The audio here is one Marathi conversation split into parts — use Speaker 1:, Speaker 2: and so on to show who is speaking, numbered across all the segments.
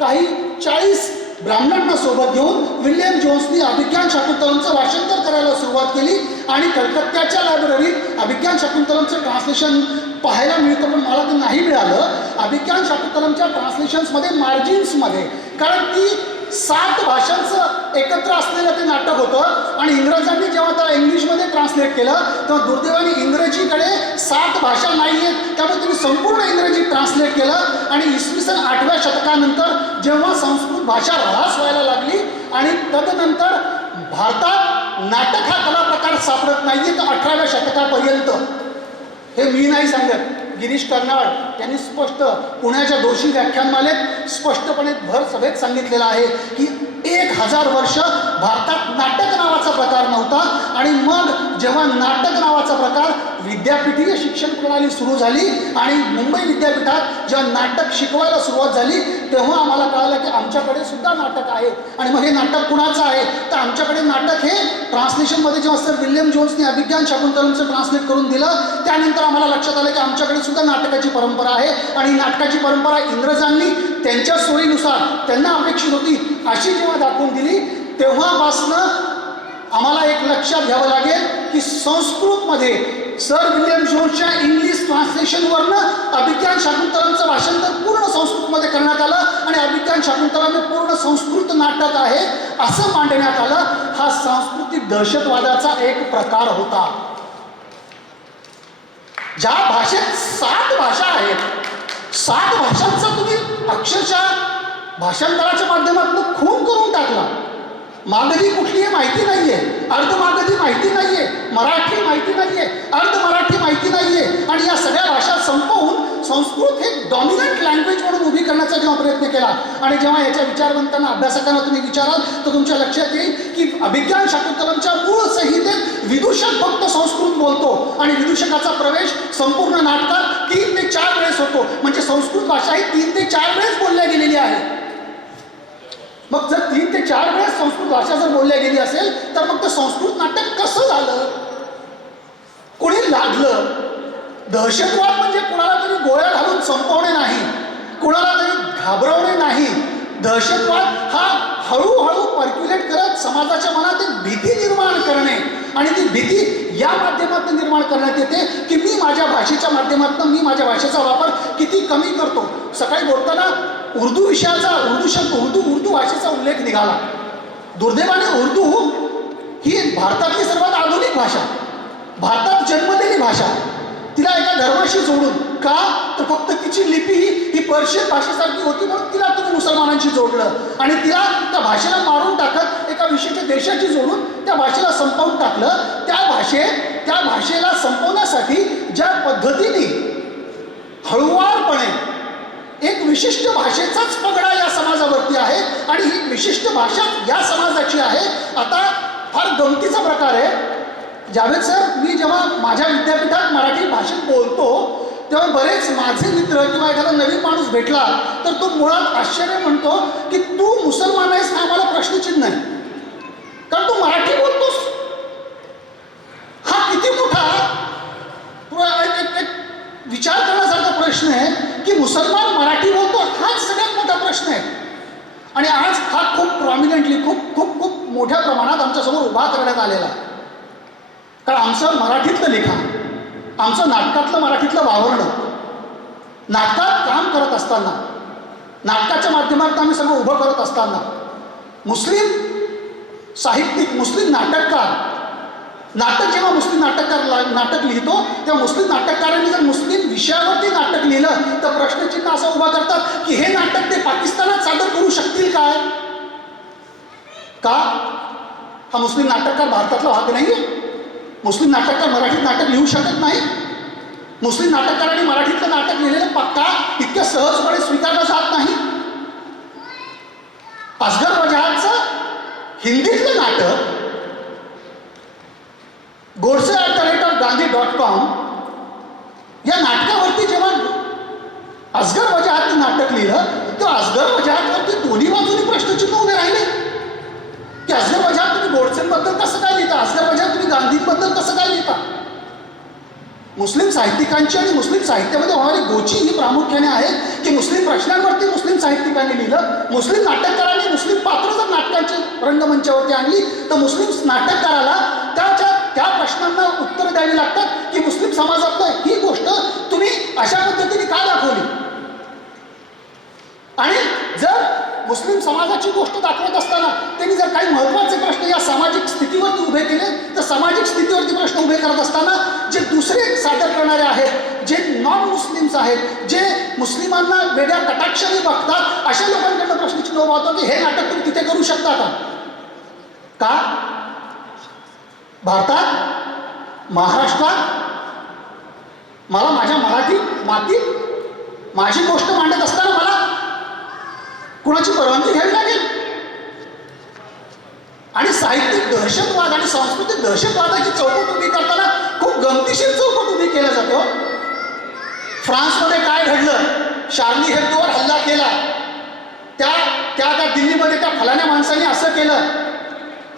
Speaker 1: काही चाळीस ब्राह्मणांना सोबत घेऊन विल्यम जोन्सनी अभिज्ञान शाकुंतलमचं भाषांतर करायला सुरुवात केली आणि कलकत्त्याच्या लायब्ररीत अभिज्ञान शाकुंतलमचं ट्रान्सलेशन पाहायला मिळतं पण मला ते नाही मिळालं. अभिज्ञान शाकुंतलमच्या ट्रान्सलेशन्समध्ये मार्जिन्समध्ये कारण ती सात भाषांचं एकत्र असलेलं ते नाटक होतं. आणि इंग्रजांनी जेव्हा त्याला इंग्लिशमध्ये ट्रान्सलेट केलं तेव्हा दुर्दैवाने इंग्रजीकडे सात भाषा नाही आहेत. त्यामुळे त्यांनी संपूर्ण इंग्रजी ट्रान्सलेट केलं. आणि इसवी सन आठव्या शतकानंतर जेव्हा संस्कृत भाषा ऱ्हास व्हायला लागली आणि तदनंतर भारतात नाटक हा कला प्रकार सापडत नाहीये तर अठराव्या शतकापर्यंत. हे मी नाही सांगत. गिरीश कर्नाड यांनी स्पष्ट पुण्याच्या दोषी व्याख्यानमालेत स्पष्टपणे भर सभेत सांगितलेलं आहे की एक हजार वर्ष भारतात नाटक नावाचा प्रकार नव्हता आणि मग जेव्हा नाटक नावाचा प्रकार विद्यापीठीय शिक्षण प्रणाली सुरू झाली आणि मुंबई विद्यापीठात जेव्हा नाटक शिकवायला सुरुवात झाली तेव्हा आम्हाला कळालं की आमच्याकडे सुद्धा नाटक आहे. आणि मग हे नाटक कुणाचं आहे? तर आमच्याकडे नाटक हे ट्रान्सलेशनमध्ये जेव्हा सर विल्यम जोन्सने अभिज्ञान शाकुंतलमचं ट्रान्सलेट करून दिलं त्यानंतर आम्हाला लक्षात आलं की आमच्याकडे सुद्धा नाटकाची परंपरा आहे. आणि नाटकाची परंपरा इंग्रजांनी त्यांच्या सोयीनुसार त्यांना अपेक्षित होती अशी जेव्हा दाखवून दिली तेव्हापासनं आम्हाला एक लक्षात घ्यावं लागेल की संस्कृतमध्ये सर विल्यम जोन्सच्या इंग्लिश ट्रान्सलेशनवरनं अभिज्ञान शाकुंतलांचं भाषांतर पूर्ण संस्कृतमध्ये करण्यात आलं आणि अभिज्ञान शाकुंतलाने पूर्ण संस्कृत नाटक आहे असं मांडण्यात आलं. हा सांस्कृतिक दहशतवादाचा एक प्रकार होता. ज्या भाषेत सात भाषा आहेत सात भाषांचा तुम्ही अक्षरशः भाषांतराच्या माध्यमातून खून करून टाकला. मांडवी कुठली आहे माहिती नाहीये. अर्धमागधी माहिती नाहीये. मराठी माहिती नाहीये. अर्ध मराठी माहिती नाहीये. आणि या सगळ्या भाषा संपवून संस्कृत हे डॉमिनंट लँग्वेज म्हणून उभी करण्याचा जेव्हा प्रयत्न केला आणि जेव्हा याच्या विचारवंतांना अभ्यासकांना तुम्ही विचाराल तर तुमच्या लक्षात येईल की अभिज्ञान शाकुंतलमच्या मूळ संहितेत विदूषक फक्त संस्कृत बोलतो. आणि विदूषकाचा प्रवेश संपूर्ण नाटकात तीन ते चार वेळेस होतो. म्हणजे संस्कृत भाषा ही तीन ते चार वेळेस बोलल्या गेलेली आहे. मग जर तीन ते चार वेळेस संस्कृत भाषा जर बोलल्या गेली असेल तर मग ते संस्कृत नाटक कसं झालं? कोणी लादलं दहशतवाद म्हणजे कुणाला तरी गोळ्या घालून संपवणे नाही कुणाला तरी घाबरवणे नाही. दहशतवाद हा हळूहळू पर्क्युलेट करत समाजाच्या मनात एक भीती निर्माण करणे आणि ती भीती या माध्यमातून निर्माण करण्यात येते की मी माझ्या भाषेच्या माध्यमातून मी माझ्या भाषेचा वापर किती कमी करतो. सकाळी बोलताना उर्दू विषयाचा उर्दू शब्द उर्दू उर्दू भाषेचा उल्लेख निघाला. दुर्दैवाने उर्दू ही भारतातली सर्वात आधुनिक भाषा. भारतात जन्मलेली भाषा. तिला एका धर्माशी जोडून का? तर फक्त तिची लिपी ही ही पर्शियन भाषेसारखी होती म्हणून तिला तुम्ही मुसलमानांशी जोडलं. आणि तिला त्या भाषेला मारून टाकत एका विशिष्ट देशाची जोडून त्या भाषेला संपवून टाकलं. त्या भाषेत त्या भाषेला संपवण्यासाठी ज्या पद्धतीने हळुवारपणे एक विशिष्ट भाषेचाच पगडा या समाजावरती आहे आणि ही विशिष्ट भाषा या समाजाची आहे. आता फार गमतीचा प्रकार आहे. जावेद सर मी जेव्हा माझ्या विद्यापीठात मराठी भाषेत बोलतो तेव्हा बरेच माझे मित्र किंवा एखादा नवीन माणूस भेटला तर तो मुळात आश्चर्य म्हणतो की तू मुसलमान आहेस हा मला प्रश्नचिन्ह आहे. कारण तू मराठी बोलतो हा किती मोठा पुरा एक एक एक विचार करण्यासारखा प्रश्न आहे की मुसलमान मराठी बोलतो हाच सगळ्यात मोठा प्रश्न आहे. आणि आज हा खूप प्रॉमिनंटली खूप खूप खूप मोठ्या प्रमाणात आमच्यासमोर उभा करण्यात आलेला आहे. कारण आमचं मराठीतलं लिखाण आमचं नाटकातलं मराठीतलं वावरणं नाटकात काम करत असताना नाटकाच्या माध्यमातून आम्ही सगळं उभं करत असताना मुस्लिम साहित्यिक मुस्लिम नाटककार नाटक जेव्हा मुस्लिम नाटककार नाटक लिहितो तेव्हा मुस्लिम नाटककारांनी जर मुस्लिम विषयावरती नाटक लिहिलं तर प्रश्नचिन्ह असं उभा करतात की हे नाटक ते पाकिस्तानात सादर करू शकतील काय? का? हा मुस्लिम नाटककार भारतातला भाग नाही मुस्लिम नाटककार मराठीत नाटक लिहू शकत नाही. मुस्लिम नाटककारांनी मराठीतलं नाटक लिहिलेलं पक्का इतक्या सहजपणे स्वीकारलं जात नाही. असगर वजाहतचं हिंदीतलं नाटक Godse at the rate of Gandhi dot com या नाटकावरती जेव्हा असगर वजाहतने नाटक लिहिलं तर असगर वजाहतवरती दोन्ही बाजूनी प्रश्नचिन्ह उभे राहिले की असगर वजाहत तुम्ही गोडसेंबद्दल कसं काय लिहिता असगर वजाहत तुम्ही कसं काय लिहिता मुस्लिम साहित्यिकांची आणि मुस्लिम साहित्यामध्ये होणारी गोची ही प्रामुख्याने आहे की मुस्लिम प्रश्नांवरती मुस्लिम साहित्यिकांनी लिहिलं मुस्लिम नाटककारांनी मुस्लिम पात्र जर नाटकांची रंगमंचावरती आणली तर मुस्लिम नाटककाराला त्याच्या त्या प्रश्नांना उत्तर द्यावी लागतात की मुस्लिम समाजातलं ही गोष्ट तुम्ही अशा पद्धतीने का दाखवली? आणि जर मुस्लिम समाजाची गोष्ट दाखवत असताना त्यांनी जर काही महत्त्वाचे प्रश्न या सामाजिक स्थितीवरती उभे केले सामाजिक स्थितीवरती प्रश्न उभे करत असताना जे दुसरे सादर करणारे आहेत जे नॉन मुस्लिम्स आहेत जे मुस्लिमांना वेगळ्या कटाक्षाने बघतात अशा लोकांकडनं प्रश्नचिन्ह उभा होतो की हे नाटक तुम्ही तिथे करू शकता का? का? भारतात? महाराष्ट्रात? मला माझ्या मराठी मातीत माझी गोष्ट मांडत असताना मला कुणाची परवानगी घ्यावी लागेल? आणि साहित्यिक दहशतवाद आणि सांस्कृतिक दहशतवादाची चौकट उभी करताना खूप गमतीशीर चौकट उभी केल्या जातो हो. फ्रान्समध्ये काय घडलं? शार्ली हेब्दोवर हल्ला केला. त्या त्या त्या दिल्लीमध्ये त्या फलाण्या माणसाने असं केलं.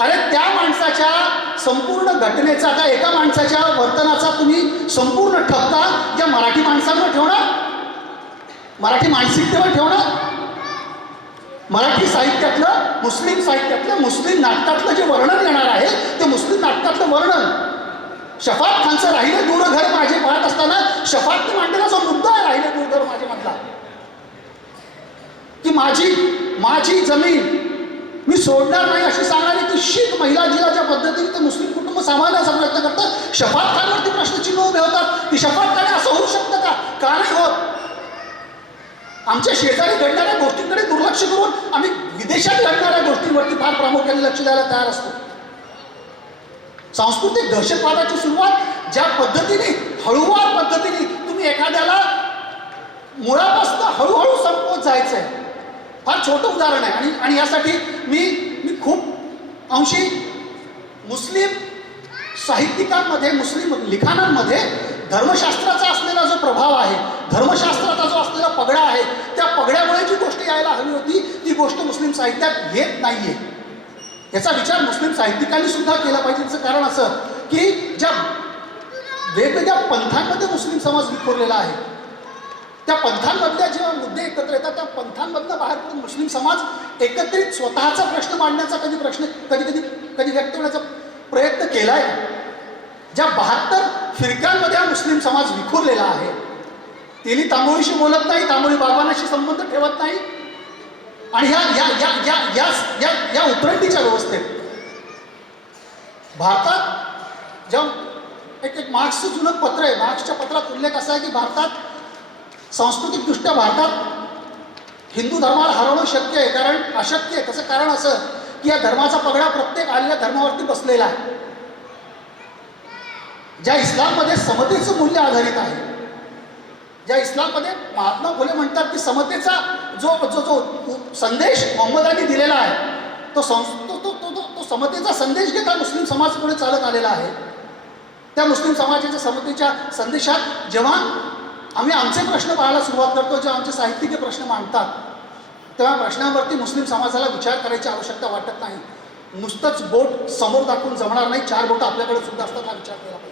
Speaker 1: अरे त्या माणसाच्या संपूर्ण घटनेचा त्या एका माणसाच्या वर्तनाचा तुम्ही संपूर्ण ठपका या मराठी माणसांवर ठेवणार? मराठी मानसिकतेवर ठेवणार? मराठी साहित्यातलं मुस्लिम साहित्यातलं मुस्लिम नाटकातलं जे वर्णन येणार आहे ते मुस्लिम नाटकातलं वर्णन. शफात खानचं राहिलं दूर घर माझे पाहत असताना शफातने मांडलेला जो मुद्दा आहे राहिले दूर घर माझे मधला. की माझी माझी जमीन मी सोडणार नाही अशी सांगणारी ती शीख महिला जिला ज्या पद्धतीने ते मुस्लिम कुटुंब सांभाळण्याचा प्रयत्न करतात शफात खानवरती प्रश्नचिन्ह उभे होतात. की शफात खाने असं होऊ शकतं का? का नाही होत आमच्या शेजारी घडणाऱ्या गोष्टींकडे दुर्लक्ष करून आम्ही विदेशात घडणाऱ्या गोष्टींवरती फार प्रामुख्याने लक्ष द्यायला तयार असतो. सांस्कृतिक दहशतवादाची सुरुवात ज्या पद्धतीने हळूवार पद्धतीने तुम्ही एखाद्याला मुळापासून हळूहळू संपवत जायचं आहे फार छोटं उदाहरण आहे. आणि आणि यासाठी मी मी खूप अंशी मुस्लिम साहित्यिकांमध्ये मुस्लिम लिखाणांमध्ये धर्मशास्त्राचा असलेला जो प्रभाव आहे धर्मशास्त्राचा जो असलेला पगडा आहे त्या पगड्यामुळे जी गोष्ट यायला हवी होती ती गोष्ट मुस्लिम साहित्यात येत नाहीये. याचा विचार मुस्लिम साहित्यिकांनी सुद्धा केला पाहिजे. त्याचं कारण असं की ज्या वेगवेगळ्या पंथांमध्ये मुस्लिम समाज विखुरलेला आहे त्या पंथांमधल्या जेव्हा मुद्दे एकत्र येतात त्या पंथांमधनं बाहेर पडून मुस्लिम समाज एकत्रित स्वतःचा प्रश्न मांडण्याचा कधी प्रश्न कधी कधी कधी व्यक्त होण्याचा प्रयत्न केला आहे ज्या बहात्तर फिरक्यांमध्ये हा मुस्लिम समाज विखुरलेला आहे तेली तांबोळीशी बोलत नाही तांबोळी बाबांशी संबंध ठेवत नाही. आणि ह्या या या या या या या उतरंडीच्या व्यवस्थेत भारतात जेव्हा एक एक मार्क्सचं जुनं पत्र आहे मार्क्सच्या पत्रात उल्लेख असा आहे की भारतात सांस्कृतिकदृष्ट्या भारतात हिंदू धर्माला हरवणं शक्य आहे. कारण अशक्य आहे. त्याचं कारण असं की या धर्माचा पगडा प्रत्येक आलेल्या धर्मावरती बसलेला आहे. ज्या इस्लाममध्ये समतेचं मूल्य आधारित आहे ज्या इस्लाममध्ये महात्मा फुले म्हणतात की समतेचा जो जो जो संदेश मोहम्मदांनी दिलेला आहे तो सं तो तो तो तो- तो समतेचा संदेश घेता मुस्लिम समाज पुढे चालत आलेला आहे. त्या मुस्लिम समाजाच्या समतेच्या संदेशात जेव्हा आम्ही आमचे प्रश्न पाहायला सुरुवात करतो जेव्हा आमचे साहित्यिक प्रश्न मांडतात तेव्हा प्रश्नांवरती मुस्लिम समाजाला विचार करायची आवश्यकता वाटत नाही. नुसतंच बोट समोर दाखवून जमणार नाही चार बोटं आपल्याकडे सुद्धा असतात हा विचार केला पाहिजे.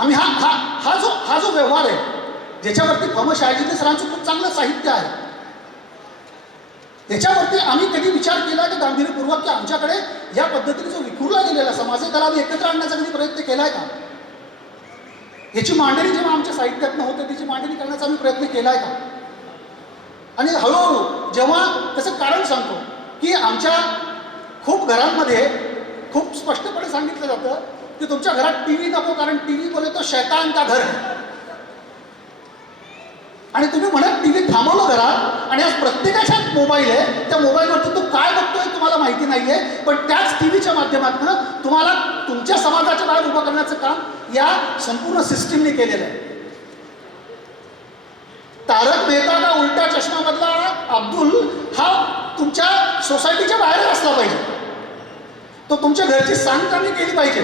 Speaker 1: आम्ही हा हा हा जो हा जो व्यवहार आहे ज्याच्यावरती फम शहाजीने सरांचं खूप चांगलं साहित्य आहे. त्याच्यावरती आम्ही कधी विचार केला की गांभीर्यपूर्वक की आमच्याकडे या पद्धतीने जो विखुरला गेलेला समाज आहे त्याला आम्ही एकत्र आणण्याचा कधी प्रयत्न केलाय का? याची मांडणी जेव्हा आमच्या साहित्यातनं होते त्याची मांडणी करण्याचा आम्ही प्रयत्न केलाय का? आणि हळूहळू जेव्हा त्याचं कारण सांगतो की आमच्या खूप घरांमध्ये खूप स्पष्टपणे सांगितलं जातं की तुमच्या घरात टी व्ही नको कारण टी व्ही बोले तो शैतान का घर है. आणि तुम्ही म्हणत टी व्ही थांबवलं घरात आणि आज प्रत्येकाच्या मोबाईल आहे त्या मोबाईलवरती तो काय बघतोय तुम्हाला माहिती नाही आहे पण त्याच टी व्हीच्या माध्यमातून तुम्हाला तुमच्या समाजाच्या बाहेर उभं करण्याचं काम या संपूर्ण सिस्टीमने केलेलं आहे. तारक मेहता का उलटा चष्मामधला अब्दुल हा तुमच्या सोसायटीच्या बाहेर असला पाहिजे. तो तुमच्या घरची सांगकामी केली पाहिजे.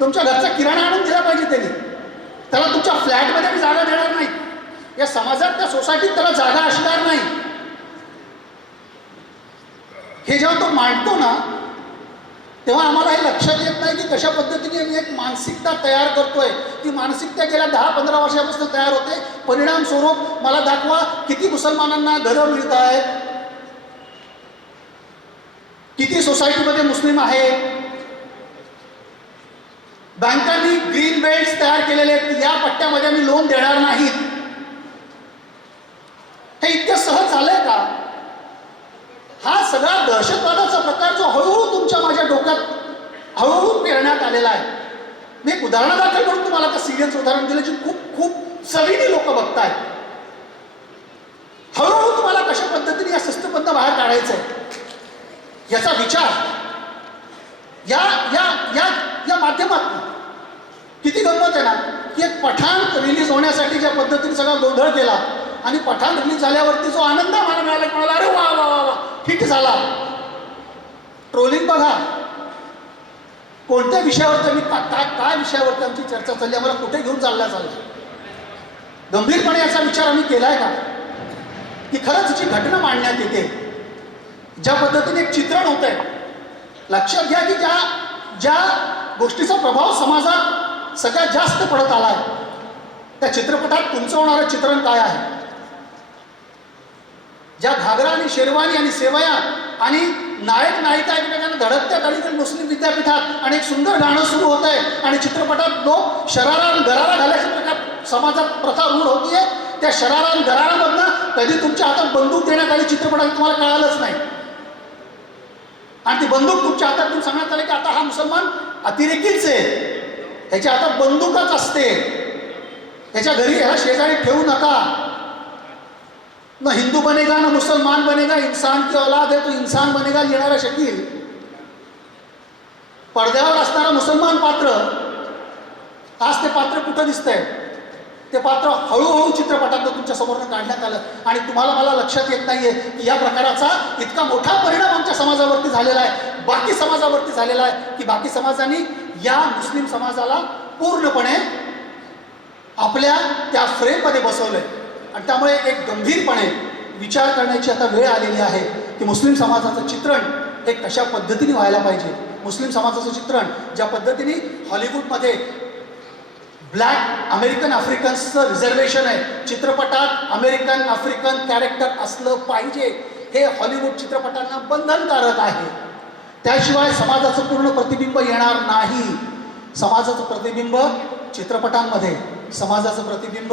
Speaker 1: तुमच्या घरचा किराणा आणून दिला पाहिजे त्यांनी. त्याला तुमच्या फ्लॅटमध्ये मी जागा देणार नाही. या समाजात त्या सोसायटीत त्याला जागा असणार नाही. हे जेव्हा तो मांडतो ना तेव्हा आम्हाला हे लक्षात येत नाही की कशा पद्धतीने मी एक मानसिकता तयार करतोय. ती मानसिकता गेल्या दहा पंधरा वर्षापासून तयार होते. परिणाम स्वरूप मला दाखवा किती मुसलमानांना घरं मिळत आहेत किती सोसायटीमध्ये मुस्लिम आहेत. बँकांनी ग्रीन बेल्ट तयार केलेले आहेत. या पट्ट्यामध्ये मी लोन देणार नाहीत हे इतकं सहज झालंय का? हा सगळा दहशतवादाचा प्रकार जो हळूहळू तुमच्या माझ्या डोक्यात हळूहळू पेरण्यात आलेला आहे. मी एक उदाहरणादाखल म्हणून तुम्हाला आता सिरियस उदाहरण दिलं जे खूप खूप चवीने लोक बघतायत. हळूहळू तुम्हाला कशा पद्धतीने या शिस्तबद्ध बाहेर काढायचं आहे याचा विचार. या या या या माध्यमातून किती गंमत आहे ना की एक पठाण रिलीज होण्यासाठी ज्या पद्धतीने सगळा गोंधळ केला आणि पठाण रिलीज झाल्यावरती जो आनंद मला मिळाला म्हणाला अरे वा वा वा वा हिट झाला. ट्रोलिंग बघा. कोणत्या विषयावरती आम्ही काय काय विषयावरती आमची चर्चा चालली आम्हाला कुठे घेऊन चालल्या चालली गंभीरपणे याचा विचार आम्ही केला आहे का? की खरंच जी घटना मांडण्यात येते ज्या पद्धतीने एक चित्रण होत आहे लक्षात घ्या की ज्या ज्या गोष्टीचा प्रभाव समाजात सगळ्यात जास्त पडत आला आहे त्या चित्रपटात तुमचं होणारं चित्रण काय आहे? ज्या घागरा आणि शेरवानी आणि सेवया आणि नायक नायिका एकमेकांना धडकत्या अलीकडे मुस्लिम विद्यापीठात आणि एक सुंदर गाणं सुरू होत आहे आणि चित्रपटात लोक शरारा आणि गरारा घालायच्या प्रकार समाजात प्रथा रूढ होतीये त्या शरारा आणि गरारामधनं कधी तुमच्या हातात बंदूक देण्यात आली चित्रपटात तुम्हाला कळालंच नाही. आणि ती बंदूक तुमच्या हातात तुम्ही सांगण्यात आलं की आता हा मुसलमान अतिरेकीच. आहे ह्याच्या आता बंदूकच असते. ह्याच्या घरी ह्या शेजारी ठेवू नका. ना हिंदू बनेगा ना मुसलमान बनेगा इन्सान की औलाद है तो इन्सान बनेगा लिहिणारा शकील. पडद्यावर असणारा मुसलमान पात्र आज ते पात्र कुठं दिसतंय? ते पात्र हळूहळू चित्रपटात तुमच्या समोरनं काढण्यात आलं. आणि तुम्हाला मला लक्षात येत नाहीये की या प्रकाराचा इतका मोठा परिणाम आमच्या समाजावरती झालेला आहे. बाकी समाजावरती झालेला आहे. की बाकी समाजाने या मुस्लिम समाजाला पूर्णपणे आपल्या त्या फ्रेममध्ये बसवलंय. आणि त्यामुळे एक गंभीरपणे विचार करण्याची आता वेळ आलेली आहे की मुस्लिम समाजाचं चित्रण हे कशा पद्धतीने व्हायला पाहिजे? मुस्लिम समाजाचं चित्रण ज्या पद्धतीने हॉलिवूडमध्ये ब्लॅक अमेरिकन आफ्रिकन्सचं रिझर्वेशन आहे. चित्रपटात अमेरिकन आफ्रिकन कॅरेक्टर असलं पाहिजे. हे हॉलिवूड चित्रपटांना बंधनकारक आहे. त्याशिवाय समाजाचं पूर्ण प्रतिबिंब येणार नाही. समाजाचं प्रतिबिंब चित्रपटांमध्ये समाजाचं प्रतिबिंब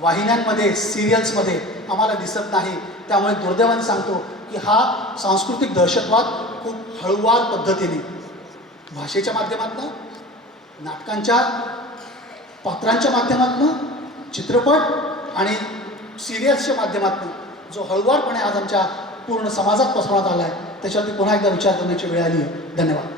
Speaker 1: वाहिन्यांमध्ये सिरियल्समध्ये आम्हाला दिसत नाही. त्यामुळे दुर्दैवाने सांगतो की हा सांस्कृतिक दहशतवाद खूप हळूवार पद्धतीने भाषेच्या माध्यमातून नाटकांच्या पात्रांच्या माध्यमातून चित्रपट आणि सिरियल्सच्या माध्यमातून जो हळुवारपणे आज आमच्या पूर्ण समाजात पसरवण्यात आला आहे त्याच्यावरती पुन्हा एकदा विचार करण्याची वेळ आली धन्यवाद.